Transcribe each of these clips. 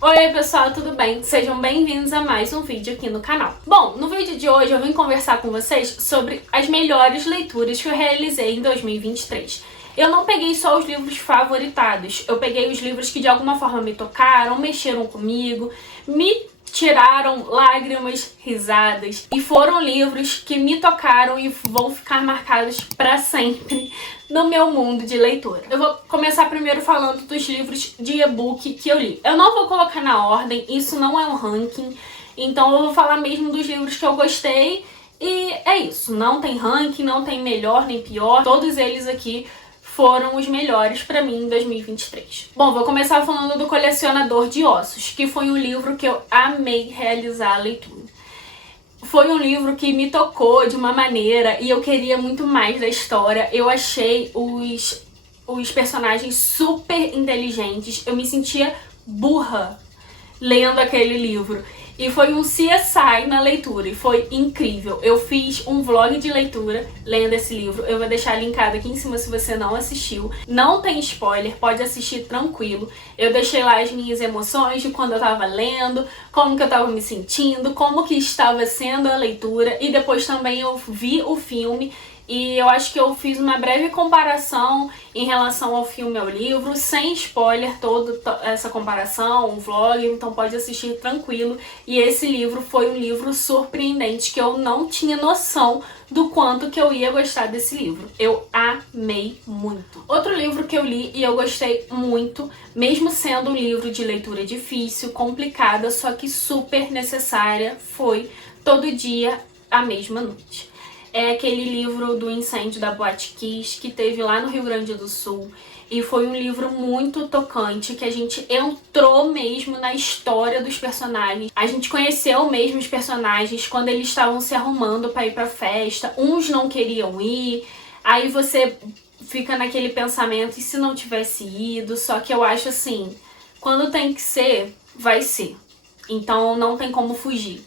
Oi pessoal, tudo bem? Sejam bem-vindos a mais um vídeo aqui no canal. Bom, no vídeo de hoje eu vim conversar com vocês sobre as melhores leituras que eu realizei em 2023. Eu não peguei só os livros favoritados, eu peguei os livros que de alguma forma me tocaram, mexeram comigo, me tiraram lágrimas, risadas, e foram livros que me tocaram e vão ficar marcados para sempre no meu mundo de leitura. Eu vou começar primeiro falando dos livros de e-book que eu li. Eu não vou colocar na ordem, isso não é um ranking, então eu vou falar mesmo dos livros que eu gostei e é isso. Não tem ranking, não tem melhor nem pior, todos eles aqui foram os melhores pra mim em 2023. Bom, vou começar falando do Colecionador de Ossos, que foi um livro que eu amei realizar a leitura. Foi um livro que me tocou de uma maneira e eu queria muito mais da história. Eu achei os personagens super inteligentes, eu me sentia burra lendo aquele livro. E foi um CSI na leitura e foi incrível. Eu fiz um vlog de leitura lendo esse livro. Eu vou deixar linkado aqui em cima se você não assistiu. Não tem spoiler, pode assistir tranquilo. Eu deixei lá as minhas emoções de quando eu tava lendo, como que eu tava me sentindo, como que estava sendo a leitura. E depois também eu vi o filme. E eu acho que eu fiz uma breve comparação em relação ao filme e ao livro, sem spoiler, toda essa comparação, um vlog, então pode assistir tranquilo. E esse livro foi um livro surpreendente, que eu não tinha noção do quanto que eu ia gostar desse livro. Eu amei muito. Outro livro que eu li e eu gostei muito, mesmo sendo um livro de leitura difícil, complicada, só que super necessária, foi Todo Dia, a Mesma Noite. É aquele livro do incêndio da Boate Kiss que teve lá no Rio Grande do Sul. E foi um livro muito tocante, que a gente entrou mesmo na história dos personagens. A gente conheceu mesmo os personagens quando eles estavam se arrumando para ir pra festa. Uns não queriam ir, aí você fica naquele pensamento, e se não tivesse ido? Só que eu acho assim, quando tem que ser, vai ser. Então não tem como fugir.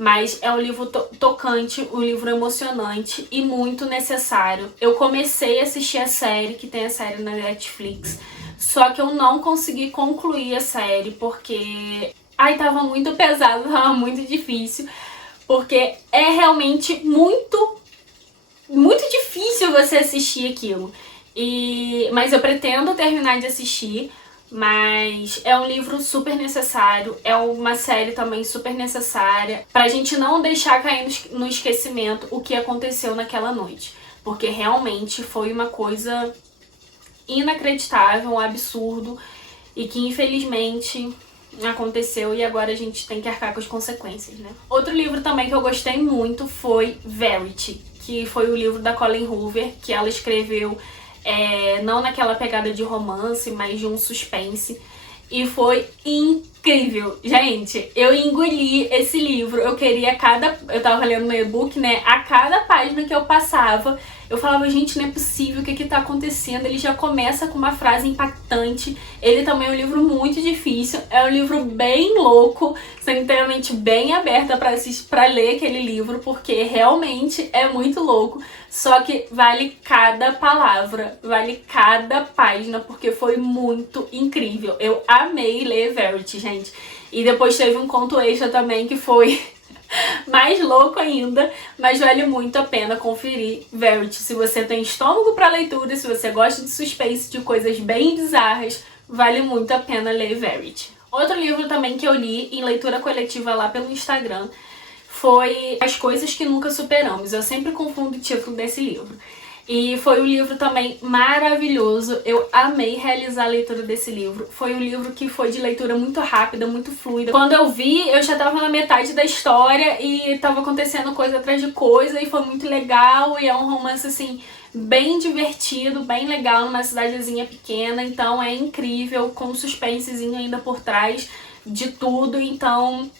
Mas é um livro tocante, um livro emocionante e muito necessário. Eu comecei a assistir a série, que tem a série na Netflix, só que eu não consegui concluir a série porque tava muito pesado, tava muito difícil, porque é realmente muito difícil você assistir aquilo. Mas eu pretendo terminar de assistir. Mas é um livro super necessário, é uma série também super necessária, pra gente não deixar cair no esquecimento o que aconteceu naquela noite. Porque realmente foi uma coisa inacreditável, um absurdo, e que infelizmente aconteceu e agora a gente tem que arcar com as consequências, né? Outro livro também que eu gostei muito foi Verity, que foi o livro da Colleen Hoover, que ela escreveu não naquela pegada de romance, mas de um suspense. E foi incrível. Gente, eu engoli esse livro. Eu tava lendo no e-book, né? A cada página que eu passava, eu falava, gente, não é possível, o que tá acontecendo? Ele já começa com uma frase impactante. Ele também é um livro muito difícil. É um livro bem louco. Você tem que ter a mente bem aberta pra ler aquele livro, porque realmente é muito louco. Só que vale cada palavra, vale cada página, porque foi muito incrível. Eu amei ler Verity, gente. E depois teve um conto extra também que foi mais louco ainda, mas vale muito a pena conferir Verity. Se você tem estômago para leitura, se você gosta de suspense, de coisas bem bizarras, vale muito a pena ler Verity. Outro livro também que eu li em leitura coletiva lá pelo Instagram foi As Coisas que Nunca Superamos. Eu sempre confundo o título desse livro. E foi um livro também maravilhoso. Eu amei realizar a leitura desse livro. Foi um livro que foi de leitura muito rápida, muito fluida. Quando eu vi, eu já tava na metade da história e tava acontecendo coisa atrás de coisa e foi muito legal. E é um romance, assim, bem divertido, bem legal, numa cidadezinha pequena. Então é incrível, com um suspensezinho ainda por trás de tudo. Então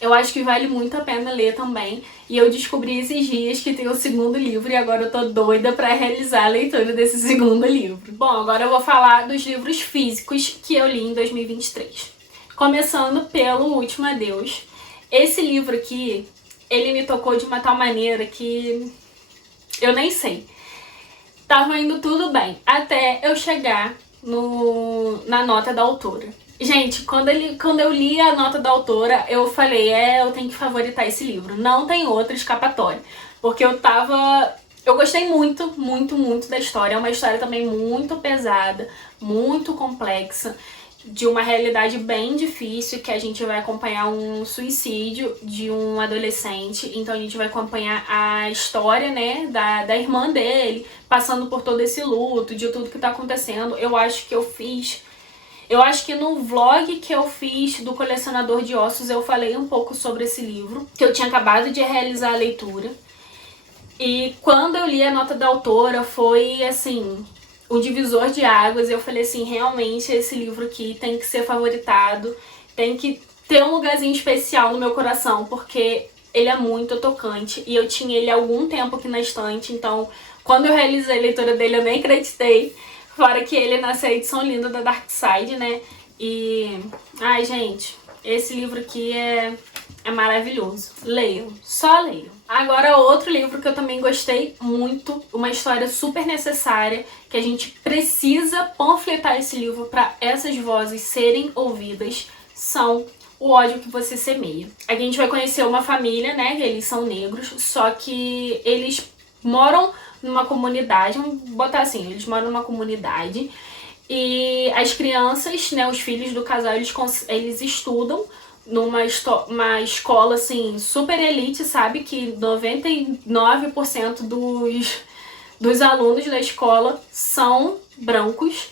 eu acho que vale muito a pena ler também. E eu descobri esses dias que tem o segundo livro e agora eu tô doida pra realizar a leitura desse segundo livro. Bom, agora eu vou falar dos livros físicos que eu li em 2023. Começando pelo Último Adeus. Esse livro aqui, ele me tocou de uma tal maneira que eu nem sei. Tava indo tudo bem, até eu chegar na nota da autora. Gente, quando eu li a nota da autora, eu falei, eu tenho que favoritar esse livro. Não tem outra escapatória. Porque eu gostei muito, muito, muito da história. É uma história também muito pesada, muito complexa, de uma realidade bem difícil, que a gente vai acompanhar um suicídio de um adolescente. Então a gente vai acompanhar a história, né, da irmã dele, passando por todo esse luto, de tudo que tá acontecendo. Eu acho que no vlog que eu fiz do Colecionador de Ossos eu falei um pouco sobre esse livro, que eu tinha acabado de realizar a leitura. E quando eu li a nota da autora foi, assim, um divisor de águas. Eu falei assim, realmente esse livro aqui tem que ser favoritado, tem que ter um lugarzinho especial no meu coração, porque ele é muito tocante e eu tinha ele há algum tempo aqui na estante, então quando eu realizei a leitura dele eu nem acreditei. Fora que ele nasceu a edição linda da Dark Side, né? E... ai, gente, esse livro aqui é maravilhoso. Leiam, só leiam. Agora, outro livro que eu também gostei muito, uma história super necessária, que a gente precisa panfletar esse livro para essas vozes serem ouvidas, são O Ódio que Você Semeia. Aqui a gente vai conhecer uma família, né? Eles são negros, só que eles moram numa comunidade, vamos botar assim, eles moram numa comunidade e as crianças, né, os filhos do casal, eles estudam numa uma escola, assim, super elite, sabe? Que 99% dos alunos da escola são brancos.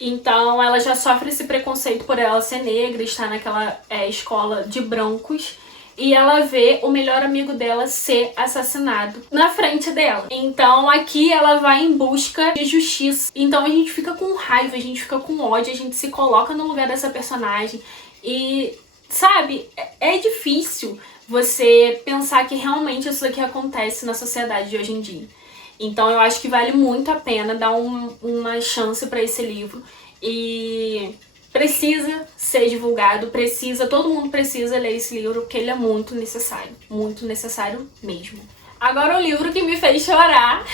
Então ela já sofre esse preconceito por ela ser negra, estar naquela escola de brancos. E ela vê o melhor amigo dela ser assassinado na frente dela. Então aqui ela vai em busca de justiça. Então a gente fica com raiva, a gente fica com ódio, a gente se coloca no lugar dessa personagem. E, sabe, é difícil você pensar que realmente isso aqui acontece na sociedade de hoje em dia. Então eu acho que vale muito a pena dar uma chance pra esse livro. E precisa ser divulgado, todo mundo precisa ler esse livro, porque ele é muito necessário mesmo. Agora, o livro que me fez chorar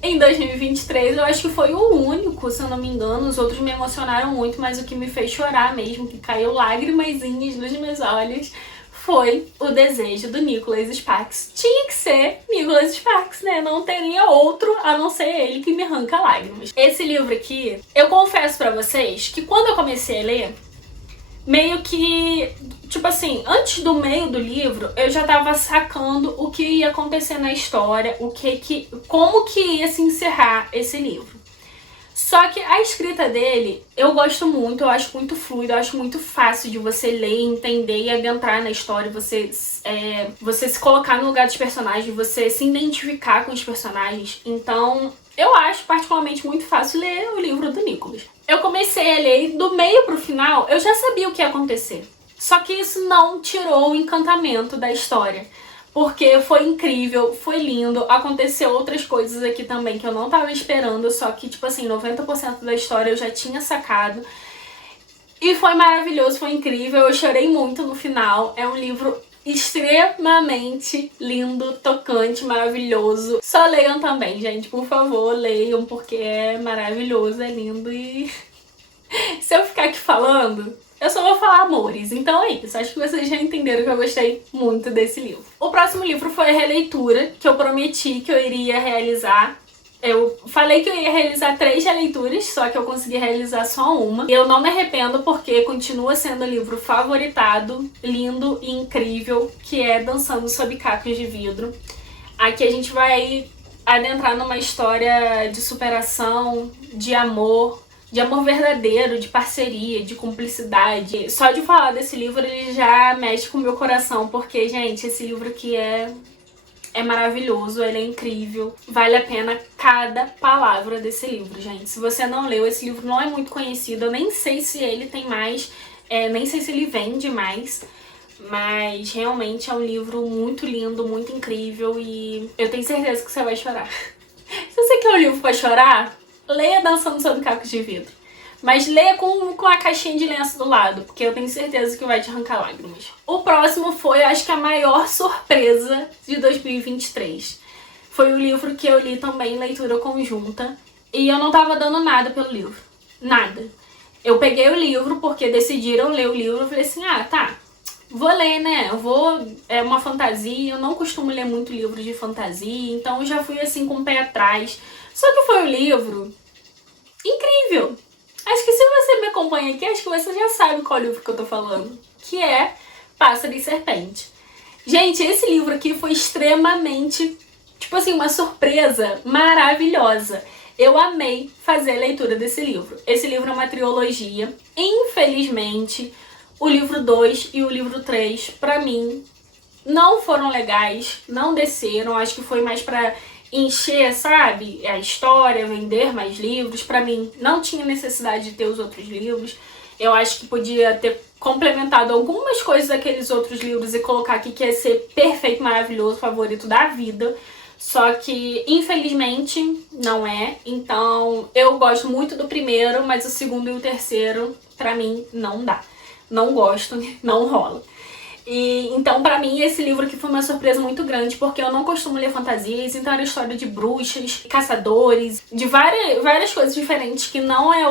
em 2023, eu acho que foi o único, se eu não me engano, os outros me emocionaram muito, mas o que me fez chorar mesmo, que caiu lágrimazinhas nos meus olhos, foi O Desejo, do Nicholas Sparks. Tinha que ser Nicholas Sparks, né? Não teria outro a não ser ele que me arranca lágrimas. Esse livro aqui, eu confesso pra vocês que quando eu comecei a ler, meio que, tipo assim, antes do meio do livro, eu já tava sacando o que ia acontecer na história, como que ia se encerrar esse livro. Só que a escrita dele, eu gosto muito, eu acho muito fluido, eu acho muito fácil de você ler, entender e adentrar na história, você se colocar no lugar dos personagens, você se identificar com os personagens. Então, eu acho particularmente muito fácil ler o livro do Nicholas. Eu comecei a ler e do meio pro final, eu já sabia o que ia acontecer. Só que isso não tirou o encantamento da história. Porque foi incrível, foi lindo, aconteceu outras coisas aqui também que eu não tava esperando, só que, tipo assim, 90% da história eu já tinha sacado. E foi maravilhoso, foi incrível, eu chorei muito no final. É um livro extremamente lindo, tocante, maravilhoso. Só leiam também, gente, por favor, leiam, porque é maravilhoso, é lindo e... se eu ficar aqui falando, eu só vou falar amores, então é isso. Acho que vocês já entenderam que eu gostei muito desse livro. O próximo livro foi a releitura, que eu prometi que eu iria realizar. Eu falei que eu ia realizar 3 releituras, só que eu consegui realizar só uma. E eu não me arrependo porque continua sendo o livro favoritado, lindo e incrível, que é Dançando Sob Cacos de Vidro. Aqui a gente vai adentrar numa história de superação, de amor verdadeiro, de parceria, de cumplicidade. Só de falar desse livro ele já mexe com o meu coração, porque, gente, esse livro aqui é maravilhoso, ele é incrível. Vale a pena cada palavra desse livro, gente. Se você não leu, esse livro não é muito conhecido, eu nem sei se ele tem mais, nem sei se ele vende mais, mas realmente é um livro muito lindo, muito incrível e eu tenho certeza que você vai chorar. Se você quer um livro pra chorar, leia Dançando Sob Cacos de Vidro. Mas leia com a caixinha de lenço do lado, porque eu tenho certeza que vai te arrancar lágrimas. O próximo foi, acho que a maior surpresa de 2023. Foi o livro que eu li também em leitura conjunta. E eu não tava dando nada pelo livro. Nada. Eu peguei o livro porque decidiram ler o livro. Eu falei assim, ah, tá, vou ler, né? É uma fantasia, eu não costumo ler muito livros de fantasia, então eu já fui assim com o pé atrás. Só que foi um livro incrível. Acho que se você me acompanha aqui, acho que você já sabe qual livro que eu tô falando, que é Pássaro e Serpente. Gente, esse livro aqui foi extremamente, tipo assim, uma surpresa maravilhosa. Eu amei fazer a leitura desse livro. Esse livro é uma trilogia. Infelizmente, o livro 2 e o livro 3, pra mim, não foram legais, não desceram. Acho que foi mais pra encher, sabe, a história, vender mais livros. Pra mim, não tinha necessidade de ter os outros livros. Eu acho que podia ter complementado algumas coisas daqueles outros livros e colocar aqui que ia ser perfeito, maravilhoso, favorito da vida. Só que, infelizmente, não é. Então, eu gosto muito do primeiro, mas o segundo e o terceiro, pra mim, não dá. Não gosto, não rola. E, então, pra mim, esse livro aqui foi uma surpresa muito grande, porque eu não costumo ler fantasias, então era história de bruxas, caçadores, de várias coisas diferentes que não é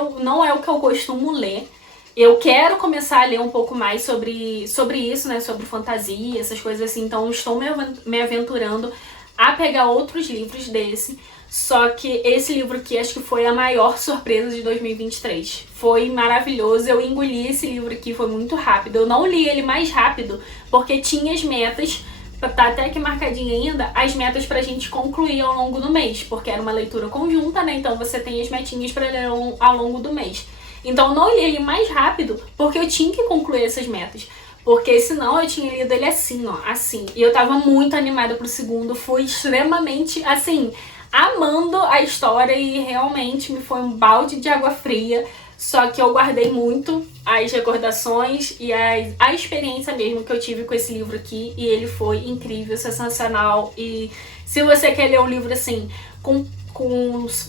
o que eu costumo ler. Eu quero começar a ler um pouco mais sobre isso, né, sobre fantasia, essas coisas assim, então estou me aventurando a pegar outros livros desse. Só que esse livro aqui acho que foi a maior surpresa de 2023. Foi maravilhoso, eu engoli esse livro aqui, foi muito rápido. Eu não li ele mais rápido, porque tinha as metas, tá até aqui marcadinho ainda, as metas pra gente concluir ao longo do mês, porque era uma leitura conjunta, né, então você tem as metinhas pra ler ao longo do mês. Então eu não li ele mais rápido, porque eu tinha que concluir essas metas. Porque senão eu tinha lido ele assim, ó, assim. E eu tava muito animada pro segundo, fui extremamente, assim, amando a história e realmente me foi um balde de água fria. Só que eu guardei muito as recordações e a experiência mesmo que eu tive com esse livro aqui. E ele foi incrível, sensacional. E se você quer ler um livro assim, com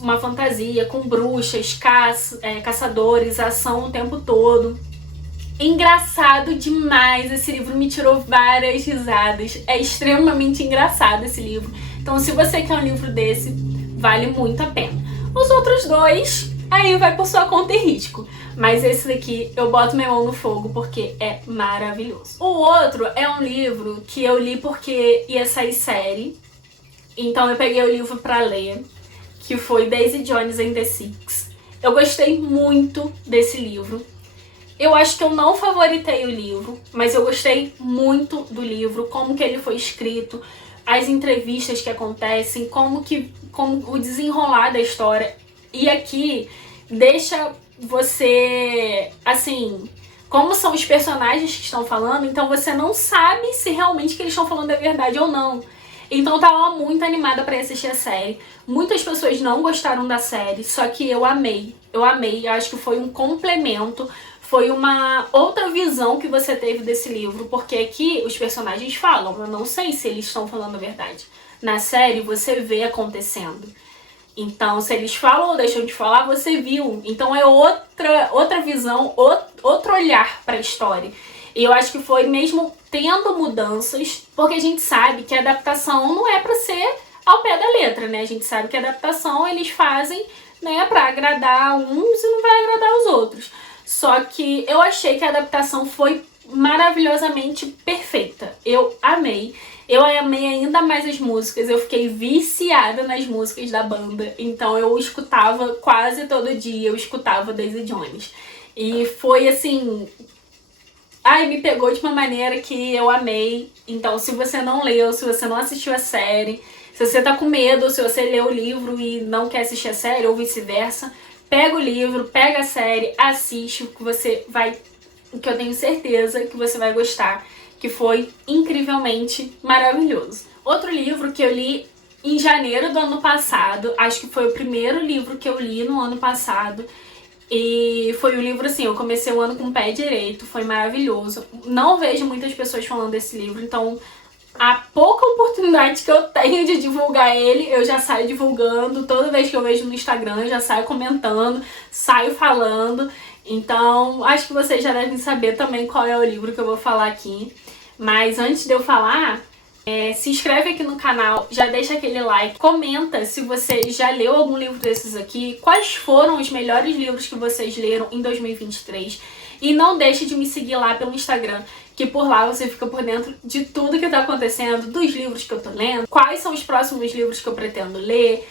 uma fantasia, com bruxas, caçadores, ação o tempo todo, engraçado demais, esse livro me tirou várias risadas, é extremamente engraçado esse livro. Então se você quer um livro desse, vale muito a pena. Os outros dois, aí vai por sua conta e risco, mas esse daqui eu boto minha mão no fogo porque é maravilhoso. O outro é um livro que eu li porque ia sair série, então eu peguei o livro pra ler, que foi Daisy Jones and the Six. Eu gostei muito desse livro. Eu acho que eu não favoritei o livro, mas eu gostei muito do livro, como que ele foi escrito, as entrevistas que acontecem, como o desenrolar da história. E aqui deixa você, assim, como são os personagens que estão falando, então você não sabe se realmente o que eles estão falando é verdade ou não. Então eu tava muito animada pra assistir a série. Muitas pessoas não gostaram da série, só que eu amei. Eu amei, acho que foi um complemento. Foi uma outra visão que você teve desse livro, porque aqui os personagens falam, eu não sei se eles estão falando a verdade. Na série você vê acontecendo. Então, se eles falam ou deixam de falar, você viu. Então é outra visão, outro olhar para a história. E eu acho que foi mesmo tendo mudanças, porque a gente sabe que a adaptação não é para ser ao pé da letra, né? A gente sabe que a adaptação eles fazem, né, para agradar uns e não vai agradar os outros. Só que eu achei que a adaptação foi maravilhosamente perfeita. Eu amei. Eu amei ainda mais as músicas. Eu fiquei viciada nas músicas da banda. Então eu escutava quase todo dia. Eu escutava Daisy Jones. E foi assim... Ai, me pegou de uma maneira que eu amei. Então se você não leu, se você não assistiu a série, se você tá com medo, se você leu o livro e não quer assistir a série ou vice-versa, pega o livro, pega a série, assiste, que eu tenho certeza que você vai gostar, que foi incrivelmente maravilhoso. Outro livro que eu li em janeiro do ano passado, acho que foi o primeiro livro que eu li no ano passado, e foi um livro assim, eu comecei o ano com o pé direito, foi maravilhoso. Não vejo muitas pessoas falando desse livro, então a pouca oportunidade que eu tenho de divulgar ele, eu já saio divulgando. Toda vez que eu vejo no Instagram, eu já saio comentando, saio falando. Então, acho que vocês já devem saber também qual é o livro que eu vou falar aqui. Mas antes de eu falar, Se inscreve aqui no canal, já deixa aquele like, comenta se você já leu algum livro desses aqui, quais foram os melhores livros que vocês leram em 2023. E não deixe de me seguir lá pelo Instagram, que por lá você fica por dentro de tudo que tá acontecendo, dos livros que eu tô lendo, quais são os próximos livros que eu pretendo ler,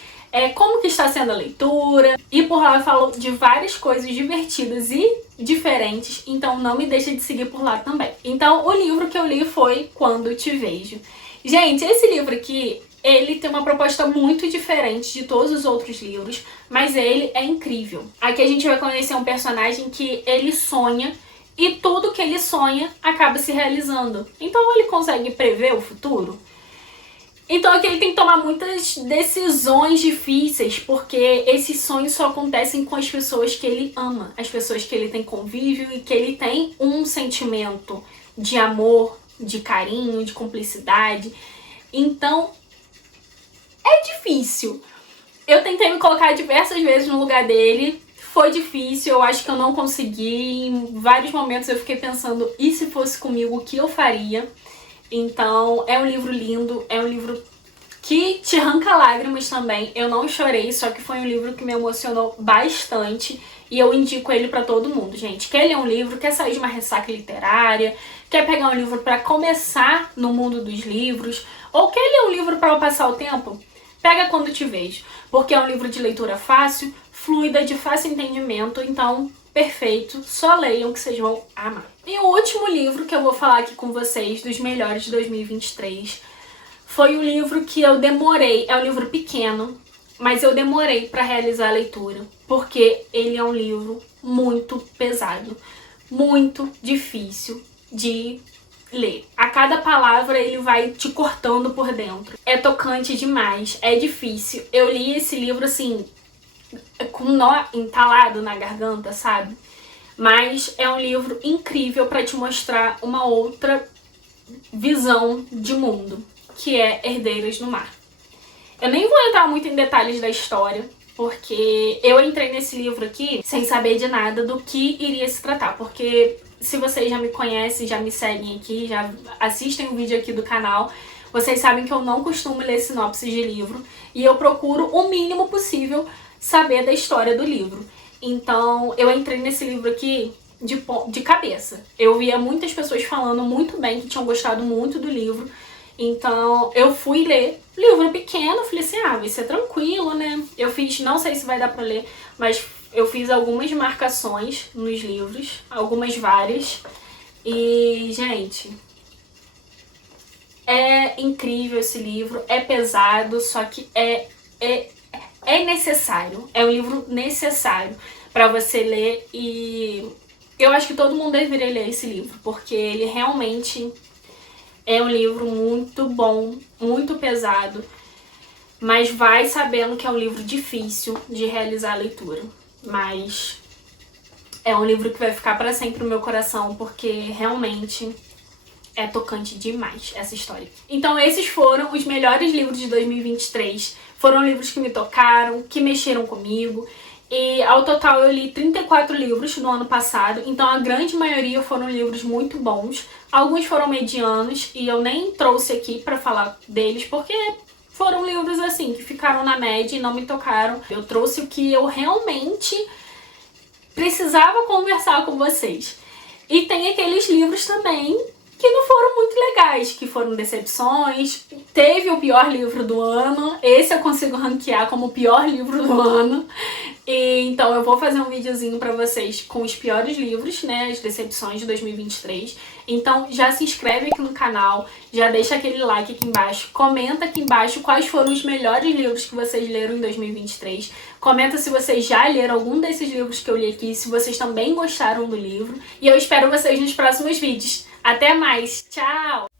como que está sendo a leitura. E por lá eu falo de várias coisas divertidas e diferentes, então não me deixe de seguir por lá também. Então o livro que eu li foi Quando Te Vejo. Gente, esse livro aqui, ele tem uma proposta muito diferente de todos os outros livros, mas ele é incrível. Aqui a gente vai conhecer um personagem que ele sonha e tudo que ele sonha acaba se realizando. Então ele consegue prever o futuro. Então aqui ele tem que tomar muitas decisões difíceis, porque esses sonhos só acontecem com as pessoas que ele ama, as pessoas que ele tem convívio e que ele tem um sentimento de amor, de carinho, de cumplicidade. Então é difícil. Eu tentei me colocar diversas vezes no lugar dele, foi difícil, eu acho que eu não consegui. Em vários momentos eu fiquei pensando, e se fosse comigo, o que eu faria? Então é um livro lindo, é um livro que te arranca lágrimas também. Eu não chorei, só que foi um livro que me emocionou bastante e eu indico ele pra todo mundo, gente. Quer ler um livro, quer sair de uma ressaca literária, quer pegar um livro pra começar no mundo dos livros, ou quer ler um livro pra passar o tempo? Pega Quando Te Vejo, porque é um livro de leitura fácil, fluida, de fácil entendimento, então perfeito, só leiam que vocês vão amar. E o último livro que eu vou falar aqui com vocês, dos melhores de 2023, foi um livro que eu demorei, é um livro pequeno, mas eu demorei para realizar a leitura, porque ele é um livro muito pesado, muito difícil de ler. A cada palavra ele vai te cortando por dentro. É tocante demais, é difícil. Eu li esse livro assim, com um nó entalado na garganta, sabe? Mas é um livro incrível para te mostrar uma outra visão de mundo, que é Herdeiras no Mar. Eu nem vou entrar muito em detalhes da história, porque eu entrei nesse livro aqui sem saber de nada do que iria se tratar, porque se vocês já me conhecem, já me seguem aqui, já assistem o vídeo aqui do canal, vocês sabem que eu não costumo ler sinopse de livro e eu procuro o mínimo possível saber da história do livro. Então eu entrei nesse livro aqui de cabeça. Eu via muitas pessoas falando muito bem, que tinham gostado muito do livro. Então eu fui ler, livro pequeno, falei assim, vai ser tranquilo, né? Eu fiz, não sei se vai dar pra ler, mas eu fiz algumas marcações nos livros, algumas várias. E, gente, é incrível esse livro, é pesado, só que é necessário, é um livro necessário pra você ler e eu acho que todo mundo deveria ler esse livro, porque ele realmente é um livro muito bom, muito pesado, mas vai sabendo que é um livro difícil de realizar a leitura. Mas é um livro que vai ficar pra sempre no meu coração, porque realmente é tocante demais essa história. Então esses foram os melhores livros de 2023. Foram livros que me tocaram, que mexeram comigo. E ao total eu li 34 livros no ano passado, então a grande maioria foram livros muito bons. Alguns foram medianos e eu nem trouxe aqui pra falar deles, porque foram livros assim, que ficaram na média e não me tocaram. Eu trouxe o que eu realmente precisava conversar com vocês. E tem aqueles livros também que não foram muito legais, que foram decepções. Teve o pior livro do ano, esse eu consigo ranquear como o pior livro do ano. E, então eu vou fazer um videozinho pra vocês com os piores livros, né, as decepções de 2023. Então já se inscreve aqui no canal, já deixa aquele like aqui embaixo, comenta aqui embaixo quais foram os melhores livros que vocês leram em 2023. Comenta se vocês já leram algum desses livros que eu li aqui, se vocês também gostaram do livro. E eu espero vocês nos próximos vídeos. Até mais, tchau!